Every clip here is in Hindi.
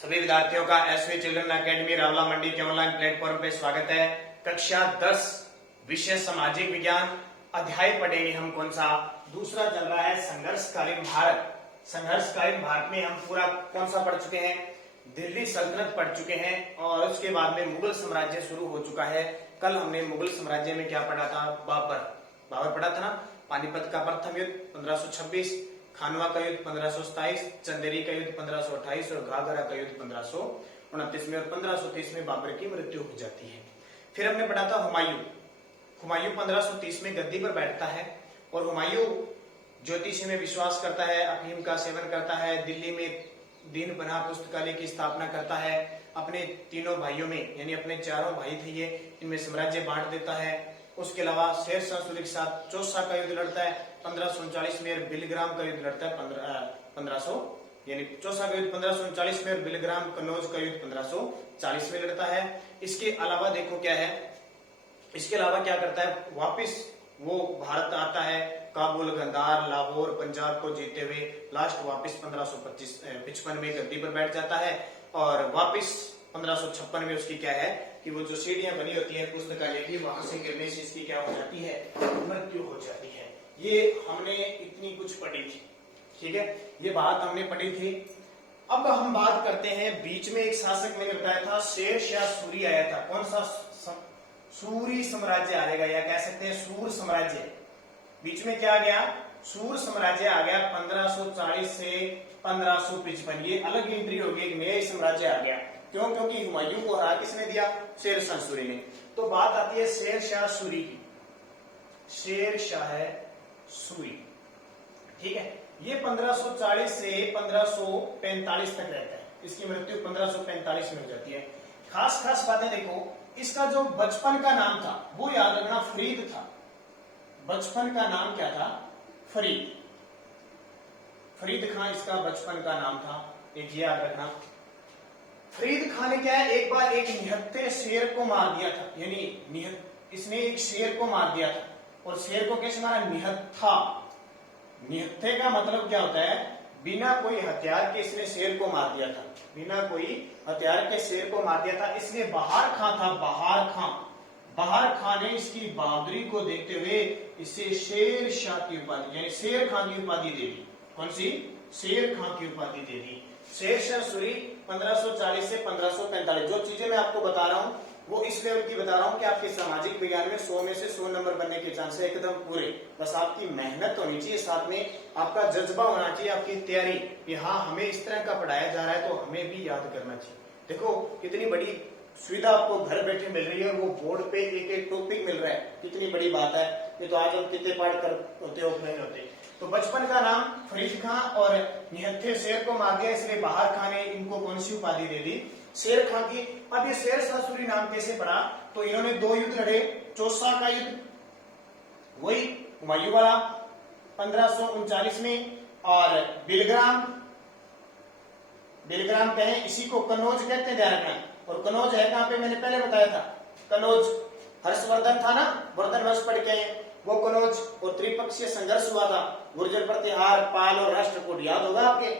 सभी विद्यार्थियों का एसवी चिल्ड्रन एकेडमी रावला मंडी के ऑनलाइन प्लेटफॉर्म पे स्वागत है। कक्षा 10 विषय सामाजिक विज्ञान अध्याय पढ़ेंगे हम कौन सा? दूसरा चल रहा है संघर्षकालीन भारत। संघर्षकालीन भारत में हम पूरा कौन सा पढ़ चुके हैं? दिल्ली सल्तनत पढ़ चुके हैं और उसके बाद में मुगल साम्राज्य शुरू हो चुका है। कल हमने मुगल साम्राज्य में क्या पढ़ा था? बाबर पढ़ा था ना। पानीपत का प्रथम युद्ध 1526, खानवा का युद्ध 1527, चंदेरी का युद्ध 1528 और घाघरा का युद्ध 1529 में और 1530 में बाबर की मृत्यु हो जाती है। फिर हमने पढ़ा था हुमायूं 1530 में गद्दी पर बैठता है और हुमायूं ज्योतिषी में विश्वास करता है, अफीम का सेवन करता है, दिल्ली में दीन बना पुस्तकालय की स्थापना करता है, अपने तीनों भाइयों में यानी अपने चारों भाई थे ये, इनमें साम्राज्य बांट देता है। उसके अलावा शेर शाह सूरी के साथ चौसा का युद्ध लड़ता है 1539 में और बिलग्राम का युद्ध लड़ता है 1500 यानी चौसा का युद्ध 1539 में और बिलग्राम कन्नौज का युद्ध 1540 में लड़ता है। इसके अलावा देखो क्या है, इसके अलावा क्या करता है, वापिस वो भारत आता है, काबुल, गंदार, लाहौर, पंजाब को जीते हुए लास्ट वापिस 1555 में गद्दी पर बैठ जाता है और वापिस 1556 में उसकी क्या है कि वो जो सीढ़ियां बनी होती है पुस्तकालय की, वहां से गिरने से इसकी क्या हो जाती है? मृत्यु हो जाती है। ये हमने इतनी कुछ पढ़ी थी, ठीक है, ये बात हमने पढ़ी थी। अब हम बात करते हैं, बीच में एक शासक मैंने बताया था शेर शाह सूरी आया था। कौन सा? सूरी साम्राज्य आएगा या कह सकते हैं सूर साम्राज्य। बीच में क्या आ गया? सूर साम्राज्य आ गया 1540 से 1555। ये अलग एंट्री होगी, एक नया साम्राज्य आ गया। क्यों? क्योंकि हुमायूं को हरा किसने दिया? शेर शाह सूरी ने। तो बात आती है शेर शाह सूरी की। शेर शाह सूरी, ठीक है, ये 1540 से 1545 तक रहता है। इसकी मृत्यु 1545 में हो जाती है। खास खास बातें देखो, इसका जो बचपन का नाम था वो याद रखना, फरीद था। बचपन का नाम क्या था? फरीद। फरीद खान इसका बचपन का नाम था, एक याद रखना। फरीद खान ने क्या है, एक बार एक निहत्थे शेर को मार दिया था, यानी इसने एक शेर को मार दिया था। और शेर को कैसे मारा? निहत्था। निहत्थे का मतलब क्या होता है? बिना कोई हथियार के इसने शेर को मार दिया था। बिना कोई हथियार के शेर को मार दिया था। इसलिए बहार खां था, बहार खां। बहार खां ने इसकी बहादुरी को देखते हुए इसे शेर शाह की उपाधि यानी शेर खान की उपाधि दे दी। कौन सी? शेर खान की उपाधि दे दी। शेर शाह सूरी 1540 से 1545। जो चीजें मैं आपको बता रहा हूं वो इस लेवल की बता रहा हूं कि आपके सामाजिक विज्ञान में 100 में से 100 नंबर बनने के चांस है एकदम पूरे। बस आपकी मेहनत होनी चाहिए, साथ में आपका जज्बा होना चाहिए, आपकी तैयारी कि हाँ हमें इस तरह का पढ़ाया जा रहा है तो हमें भी याद करना चाहिए। देखो कितनी बड़ी सुविधा आपको घर बैठे मिल रही है, वो बोर्ड पे एक एक टॉपिक मिल रहा है, कितनी बड़ी बात है। ये तो आज हम कितने पाठ कर होते हो नहीं होते। तो बचपन का नाम फरीद खां और निहत्थे शेर को मार दिया, इसलिए बहार खां ने इनको कौन सी उपाधि दे दी? शेर खां की। अब ये शेर शाह सूरी नाम कैसे पड़ा? तो इन्होंने 2 युद्ध लड़े। चौसा का युद्ध वही हुमायूं वाला 1539 में और बिलग्राम कहें, इसी को कन्नौज कहते हैं, ध्यान रखना। और कन्नौज है कहां पे? मैंने पहले बताया था, कन्नौज हर्षवर्धन था ना, वर्धन वंश पढ़ के वो कन्नौज। और त्रिपक्षीय संघर्ष हुआ था, गुर्जर प्रतिहार, पाल और राष्ट्रकूट, याद होगा आपके।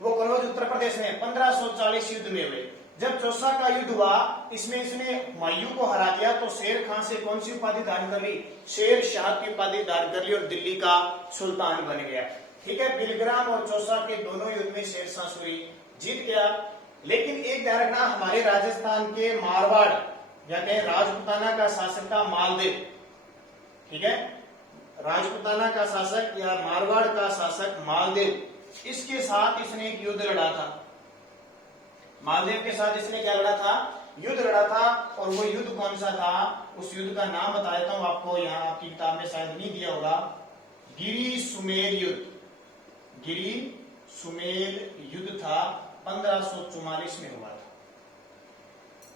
वो कन्नौज उत्तर प्रदेश में 1540 युद्ध में हुए। जब चौसा का युद्ध हुआ, इसमें इसने हुमायूं को हरा दिया तो शेर खान से कौन सी उपाधि धारण कर ली? शेर शाह की उपाधि धारण कर ली और दिल्ली का सुल्तान बन गया, ठीक है। बिलग्राम और चौसा के दोनों युद्ध में शेर शाह सूरी जीत गया। लेकिन एक ध्यान रखना, हमारे राजस्थान के मारवाड़ या कहें राजपुताना का शासक था मालदेव, ठीक है, राजपुताना का शासक या मारवाड़ का शासक मालदेव, इसके साथ इसने एक युद्ध लड़ा था। मालदेव के साथ इसने क्या लड़ा था? युद्ध लड़ा था। और वो युद्ध कौन सा था? उस युद्ध का नाम बता देता हूं आपको, यहाँ आपकी किताब में शायद नहीं दिया होगा। गिरी सुमेर युद्ध। गिरी सुमेर युद्ध था, 1544 में हुआ था।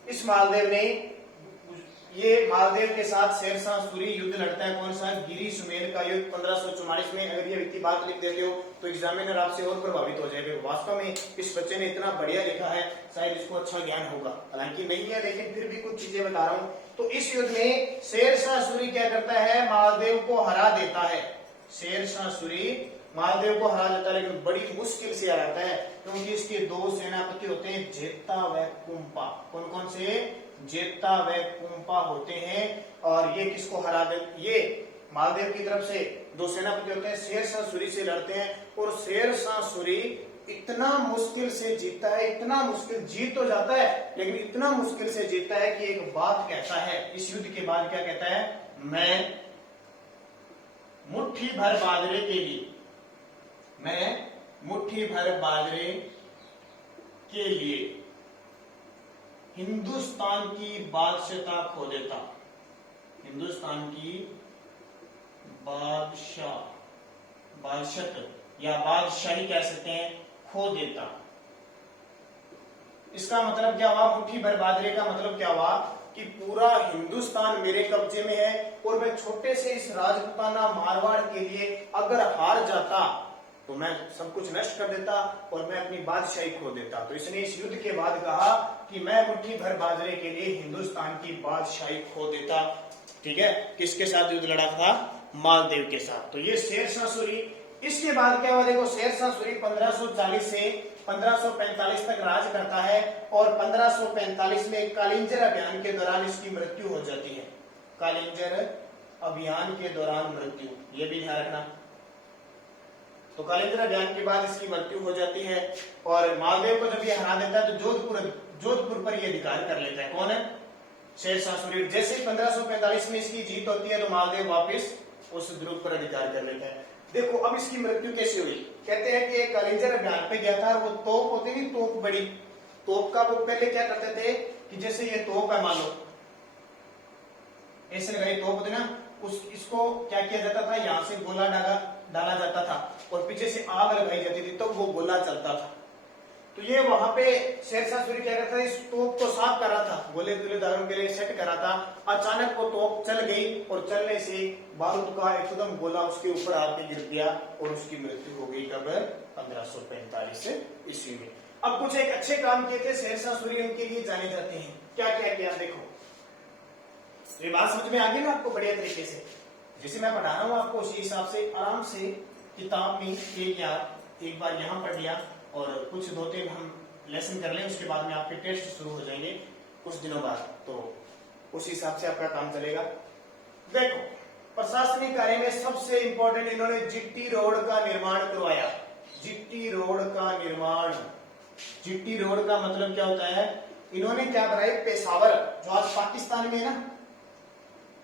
इस मालदेव ने, ये मालदेव के साथ शेर शाह सूरी युद्ध लड़ता है। कौन सा? गिरी सुमेर का युद्ध 1544 में। अगर ये व्यक्ति बात लिख देते हो तो एग्जामिनर आपसे और प्रभावित हो जाएगा। वास्तव में इस बच्चे ने इतना बढ़िया लिखा है, शायद इसको अच्छा ज्ञान होगा, हालांकि नहीं है लेकिन फिर भी कुछ चीजें बता रहा हूं। तो इस युद्ध में शेर शाह सूरी क्या करता है? मालदेव को हरा देता है। शेरशाह सूरी मालदेव को हरा जाता है, लेकिन बड़ी मुश्किल से हराता है, क्योंकि इसके दो सेनापति होते हैं, जेता व कुंपा। कौन कौन से? जेता व कुंपा होते हैं। और ये किसको हरा दे? ये मालदेव की तरफ से दो सेनापति होते हैं, शेरशाह सूरी से लड़ते हैं, और शेरशाह सूरी इतना मुश्किल से जीतता है, इतना मुश्किल, जीत तो जाता है लेकिन इतना मुश्किल से जीतता है कि एक बात कहता है इस युद्ध के बाद। क्या कहता है? मैं मुट्ठी भर बाजरे के लिए, मैं मुट्ठी भर बाजरे के लिए हिंदुस्तान की बादशाहता खो देता, हिंदुस्तान की बादशाहत या बादशाही कह सकते हैं, खो देता। इसका मतलब क्या हुआ? मुट्ठी भर बाजरे का मतलब क्या हुआ कि पूरा हिंदुस्तान मेरे कब्जे में है, और मैं छोटे से इस राजपूताना मारवाड़ के लिए अगर हार जाता तो मैं सब कुछ नष्ट कर देता और मैं अपनी बादशाही खो देता। तो इसने इस युद्ध के बाद कहा कि मैं मुट्ठी भर बाजरे के लिए हिंदुस्तान की बादशाही खो देता। ठीक है, किसके साथ युद्ध लड़ा था? मालदेव के साथ। तो ये शेरशाह सूरी। इसके बाद क्या हुआ? देखो, शेरशाह सूरी 1540 से 1545 तक राज करता है, और 1545 में कालिंजर अभियान के दौरान इसकी मृत्यु हो जाती है। कालिंजर अभियान के दौरान मृत्यु, ये भी ध्यान रखना। तो कालिंजर अभियान के बाद इसकी मृत्यु हो जाती है, और मालदेव को जब ये हरा देता है तो जोधपुर पर ये अधिकार कर लेता है। कौन है? शेरशाह सूरी। जैसे ही 1545 में इसकी जीत होती है तो मालदेव वापस उस ध्रुव पर अधिकार कर लेता है। देखो, अब इसकी मृत्यु कैसे हुई? कहते हैं कि एक कालिंजर अभियान पे गया था, और वो तोप होती थी, तोप बड़ी तोप का वो पहले क्या करते थे कि जैसे ये तोप है, मान लो ऐसे लगाई तोप होती ना, इसको क्या किया जाता था? यहाँ से गोला डाला जाता था और पीछे से आग लगाई जाती थी, तो वो गोला चलता था। तो ये वहां पे शेरशाह सूरी क्या करता था? इस तोप को साफ कर रहा था, गोले दारों के लिए सेट कर रहा था। अचानक वो तोप चल गई, और चलने से बारूद का एकदम गोला उसके ऊपर आके गिर गया, और उसकी मृत्यु हो गई। कब? 1545 ईस्वी में। अब कुछ एक अच्छे काम किए थे शेरशाह सूरी, उनके लिए जाने जाते हैं। क्या क्या किया? देखो, ये बात समझ में आ गई ना आपको बढ़िया तरीके से? जैसे मैं पढ़ा रहा हूँ आपको, उसी हिसाब से आराम से किताब में एक बार यहाँ पढ़ लिया, और कुछ 2-3 हम लेसन कर लें, उसके बाद में आपके टेस्ट शुरू हो जाएंगे कुछ दिनों बाद, तो उस हिसाब से आपका काम चलेगा। देखो, प्रशासनिक कार्य में सबसे इंपॉर्टेंट इन्होंने जीटी रोड का निर्माण करवाया। जीटी रोड का निर्माण, जीटी रोड का मतलब क्या होता है? इन्होंने क्या कराई? पेशावर, जो आज पाकिस्तान में है ना,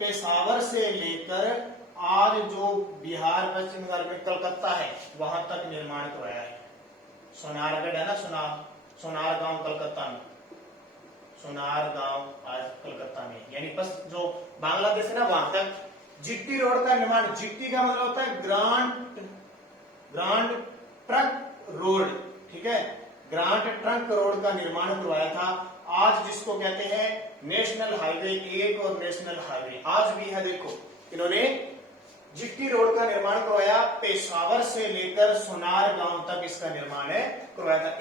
पेशावर से लेकर आज जो बिहार पश्चिम बंगाल में कलकत्ता है, वहां तक निर्माण करवाया है। सोनारगढ़ है ना, सोनार गांव कलकत्ता में, सोनार गांव आज कलकत्ता में, यानी बस जो बांग्लादेश है ना, वहां तक जीटी रोड का निर्माण। जीटी का मतलब होता है ग्रांड ट्रंक रोड। ठीक है, ग्रांड ट्रंक रोड का निर्माण करवाया था। आज जिसको कहते हैं नेशनल हाईवे 1 और नेशनल हाईवे, आज भी है। देखो, इन्होंने जीटी रोड का निर्माण करवाया, पेशावर से लेकर सोनार गांव तक इसका निर्माण करवाया था।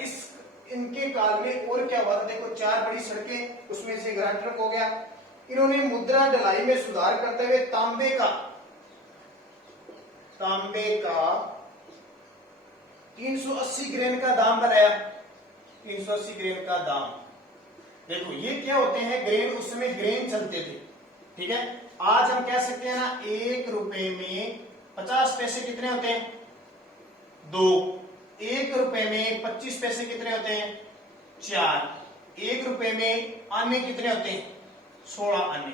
इनके काल में और क्या हुआ था? देखो, 4 बड़ी सड़कें, उसमें से ग्रांड ट्रंक हो गया। इन्होंने मुद्रा ढलाई में सुधार करते हुए तांबे का 380 ग्रेन का दाम बनाया। 380 ग्रेन का दाम। देखो, ये क्या होते हैं? ग्रेन, उस समय ग्रेन चलते थे। ठीक है, आज हम कह सकते हैं ना, 1 रुपए में 50 पैसे कितने होते हैं? 2। 1 रुपए में 25 पैसे कितने होते हैं? 4। 1 रुपए में आने कितने होते हैं? 16 आने।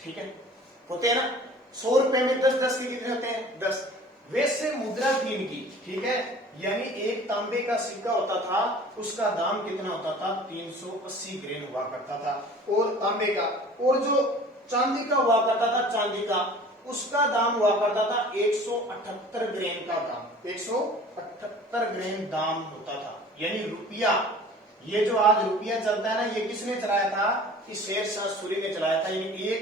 ठीक है, होते हैं ना। 100 रुपए में 10 के कितने होते हैं? 10। वैसे मुद्रा थी इनकी। ठीक है, यानी एक तांबे का सिक्का होता था, उसका दाम कितना होता था? 380 ग्रेन हुआ करता था। और तांबे का, और जो चांदी का हुआ करता था, चांदी का, उसका दाम हुआ करता था 178 ग्रेन का दाम। 178 ग्रेन दाम होता था। यानी रुपया, ये जो आज रुपया चलता है ना, ये किसने चलाया था? इस शेरशाह सूरी ने चलाया था। यानी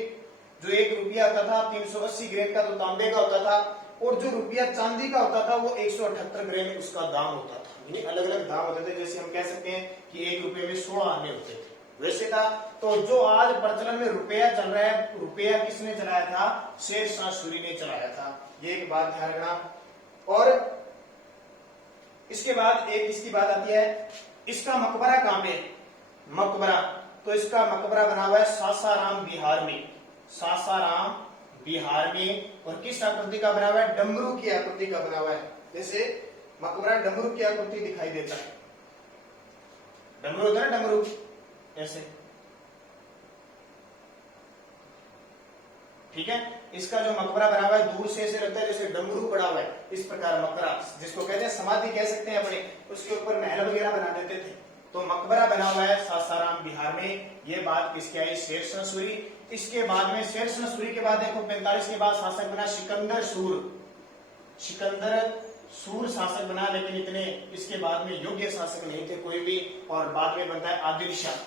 जो 1 रुपया होता था 380 ग्रेन का तो तांबे का होता था, और जो रुपया चांदी का होता था वो 178 ग्रेन उसका दाम होता था। यानी अलग अलग दाम होते थे। जैसे हम कह सकते हैं कि 1 रुपए में 16 आने होते थे, वैसे था। तो जो आज प्रचलन में रुपया चल रहा है, रुपया किसने चलाया था? शेरशाह सूरी ने चलाया था। ये एक बात ध्यान रखना। और इसके बाद एक इसकी बात आती है, इसका मकबरा कहां पे? मकबरा, तो इसका मकबरा बना हुआ है सासाराम बिहार में। सासाराम बिहार में। और किस आकृति का बना हुआ है? डमरू की आकृति का बना हुआ है। जैसे मकबरा डमरू की आकृति दिखाई देता है। डमरू होता है ना, डमरू ऐसे, ठीक है। इसका जो मकबरा बना हुआ है दूर से ऐसे लगता है जैसे डमरू पड़ा हुआ है, इस प्रकार मकबरा, जिसको कहते हैं समाधि कह सकते हैं अपने, उसके ऊपर महल वगैरह बना देते थे। तो मकबरा बना हुआ है सासाराम बिहार में। ये बात किसकी आई? शेरशाह सूरी। इसके बाद में शेरशाह सूरी के बाद देखो 45 के बाद शासक बना सिकंदर सूर। सिकंदर सूर शासक बना, लेकिन इतने इसके बाद में योग्य शासक नहीं थे कोई भी। और बाद में बनता है आदिल शाह।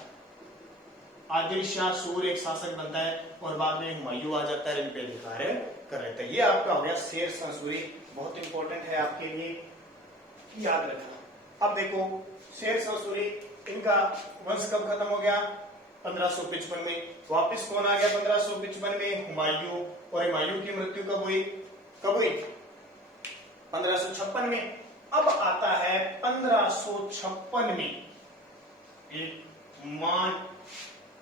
आदिल शाह सूर एक शासक बनता है और बाद में हुमायूं आ जाता है, इन पे अधिकार कर रहता है। ये आपका हो गया शेरशाह सूरी, बहुत इंपॉर्टेंट है आपके लिए, याद रखना। अब देखो शेरशाह सूरी, इनका वंश कब खत्म हो गया? 1555 में। वापस कौन आ गया 1555 में? हुमायूं। और हुमायूं की मृत्यु कब हुई? कब हुई? 1556 में। अब आता है 1556 में एक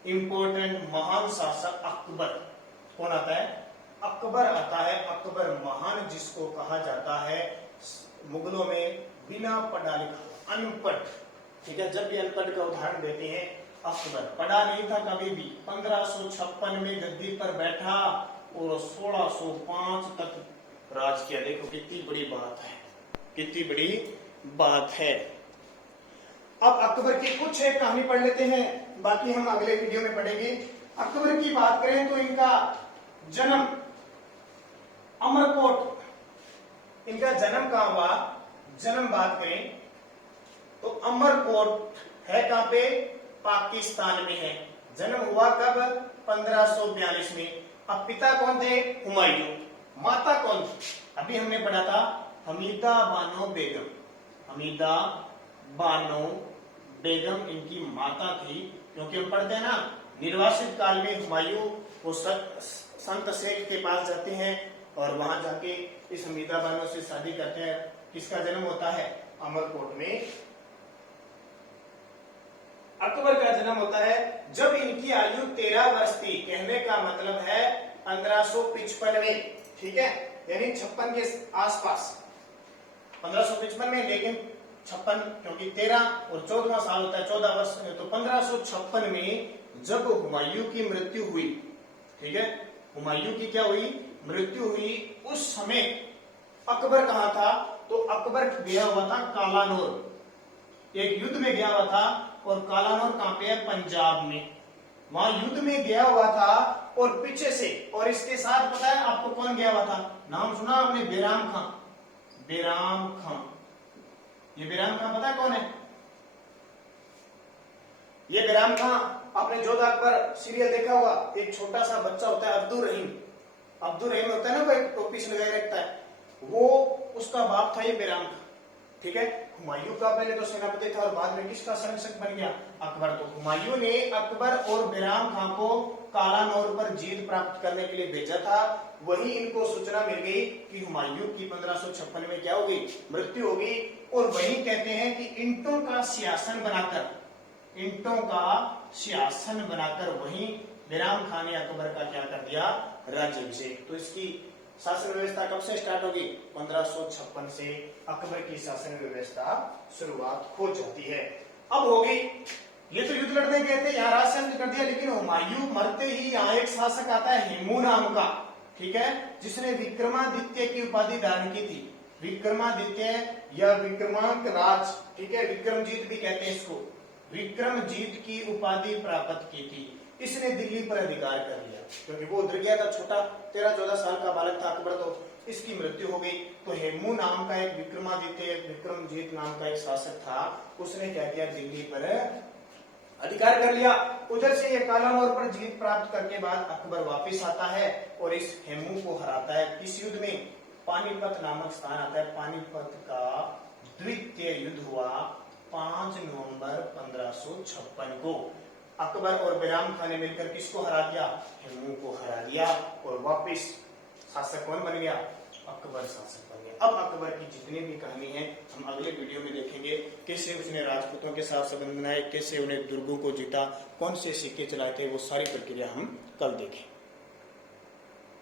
इंपॉर्टेंट महान शासक अकबर। कौन आता है? अकबर आता है। अकबर महान, जिसको कहा जाता है मुगलों में बिना पढ़ा लिखा, अनपढ़, ठीक है। जब भी अनपढ़ का उदाहरण देते हैं, अकबर पढ़ा नहीं था कभी भी। 1556 में गद्दी पर बैठा और 1605 तक राज किया। देखो कितनी बड़ी बात है, कितनी बड़ी बात है। अब अकबर की कुछ एक कहानी पढ़ लेते हैं, बाकी हम अगले वीडियो में पढ़ेंगे। अकबर की बात करें तो इनका जन्म अमरकोट, इनका जन्म कहां हुआ? जन्म बात करें तो अमरकोट है कहां पे? पाकिस्तान में है। जन्म हुआ कब? 1542 में। अब पिता कौन थे? हुमायूं। माता कौन थी? अभी हमने पढ़ा था हमीदा बानो बेगम। हमीदा बानो बेगम इनकी माता थी। क्योंकि हम पढ़ते हैं ना, निर्वासित काल में हुमायूं वो संत शेख के पास जाते हैं और वहां जाके इस हमीदा बानो से शादी करते हैं। किसका जन्म होता है? अमरकोट में अकबर का जन्म होता है। जब इनकी आयु 13 वर्ष थी, कहने का मतलब है 1555 में, ठीक है, यानी 56 के आसपास, 1555 में। लेकिन 56 क्योंकि 13 और 14वां साल होता है, 14 वर्ष, तो 1556 में जब हुमायूं की मृत्यु हुई, ठीक है, हुमायूं की क्या हुई? मृत्यु हुई। उस समय अकबर कहां था? तो अकबर गया हुआ था कालानौर, एक युद्ध में गया हुआ था। और कालानौर कहां पे है? पंजाब में। वहां युद्ध में गया हुआ था और पीछे से, और इसके साथ पता है आपको कौन गया हुआ था? नाम सुना आपने? बेराम खां। बेराम खां। ये बेराम खां पता है कौन है? ये बेराम खां, आपने जोधा अकबर सीरियल देखा होगा, एक छोटा सा बच्चा होता है अब्दुल रहीम। अब्दुल रहीम होता है ना, कोई टोपी से लगाए रखता है, वो उसका बाप था ये बेराम खां, ठीक है। हुमायूं का पहले तो सेनापति था और बाद में किसका संरक्षक बन गया? अकबर। तो हुमायूं ने अकबर और बेराम खां को कालानौर पर जीत प्राप्त करने के लिए भेजा था। वही इनको सूचना मिल गई कि हुमायूं की 1556 में क्या होगी? मृत्यु होगी। और वही कहते हैं कि ईंटों का सिंहासन बनाकर, ईंटों का सिंहासन बनाकर वही बेराम खां ने अकबर का क्या कर दिया? राज्याभिषेक। तो इसकी शासन व्यवस्था कब से स्टार्ट होगी? 1556 से अकबर की शासन व्यवस्था शुरुआत हो जाती है। अब होगी, ये तो युद्ध लड़ने गए थे, यहाँ राजशासन कर दिया, लेकिन हुमायूं मरते ही यहाँ एक शासक आता है हेमू नाम का, ठीक है, जिसने विक्रमादित्य की उपाधि धारण की थी। विक्रमादित्य या विक्रमांक राज, ठीक है, विक्रमजीत भी कहते हैं इसको, विक्रमजीत की उपाधि प्राप्त की थी। इसने दिल्ली पर अधिकार कर लिया, क्योंकि वो उधर गया था, छोटा 13-14 साल का बालक था अकबर, तो इसकी मृत्यु हो गई। तो हेमू नाम का एक विक्रमादित्य, विक्रमजीत नाम का एक शासक था, उसने क्या किया? दिल्ली पर अधिकार कर लिया। उधर से ये कालानौर पर जीत प्राप्त करके बाद अकबर वापिस आता है और इस हेमू को हराता है। किस युद्ध में? पानीपत नामक स्थान आता है, पानीपत का द्वितीय युद्ध हुआ 5 नवंबर 1556 को। अकबर और बैराम खान ने मिलकर किसको हरा दिया? हिमू को हरा दिया और वापिस शासक कौन बन गया? अकबर शासक बन गया। अब अकबर की जितनी भी कहानी है हम अगले वीडियो में देखेंगे, कैसे उसने राजपूतों के साथ संबंध बनाए, कैसे उन्हें दुर्गों को जीता, कौन से सिक्के चलाए थे, वो सारी प्रक्रिया हम कल देखें।